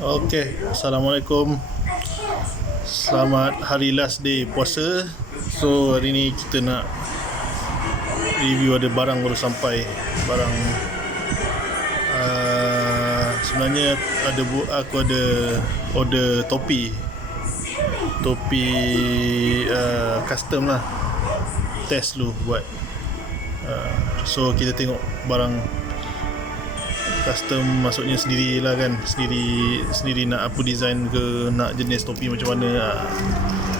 Okey, Assalamualaikum. Selamat hari last day puasa. So hari ni kita nak review, ada barang baru sampai. Barang sebenarnya aku ada order topi custom lah. Test dulu buat. So kita tengok barang custom, maksudnya sendiri lah kan, sendiri nak apa design ke, nak jenis topi macam mana.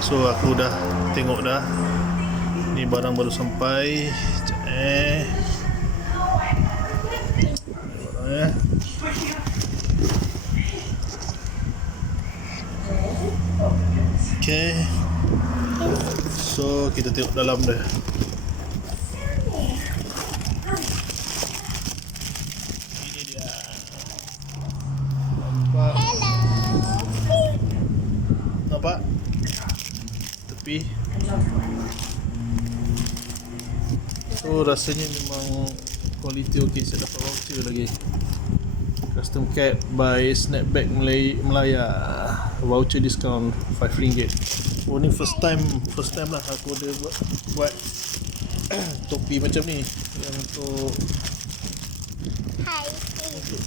So aku dah tengok dah, ni barang baru sampai. Okay, so kita tengok dalam dah. Nampak? Tepi. So rasanya memang kualiti okey. Saya dapat voucher lagi. Custom cap by Snapback Melaya. Voucher discount RM5. Oh, ni first time lah aku ada buat topi macam ni. Yang untuk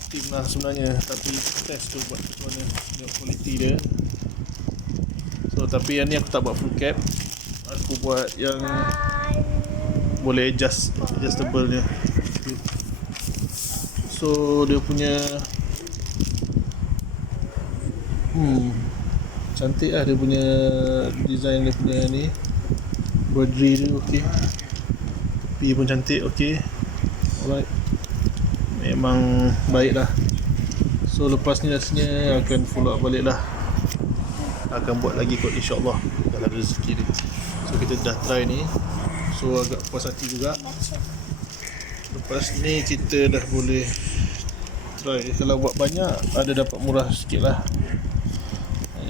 tim lah sebenarnya, tapi test tu buat macam mana tengok kualiti dia. So tapi yang ni aku tak buat full cap, aku buat yang boleh adjustable dia. So dia punya cantik lah, dia punya design, dia punya ni embroidery dia okey, tepi pun cantik, okey. Alright, memang baik lah. So lepas ni rasanya akan follow up balik lah, akan buat lagi kot insyaAllah kalau ada rezeki dia. So kita dah try ni, so agak puas hati juga. Lepas ni kita dah boleh try, kalau buat banyak ada dapat murah sikit lah.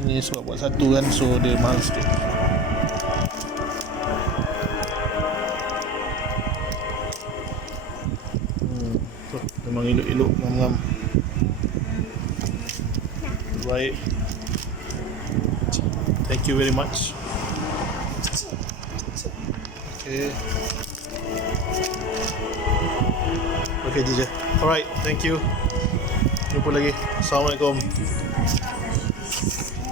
Ini sebab buat satu kan, so dia mahal sikit. Memang elok-elok, ngam-ngam. Baik, thank you very much. Okay je. Alright, thank you. Jumpa lagi. Assalamualaikum.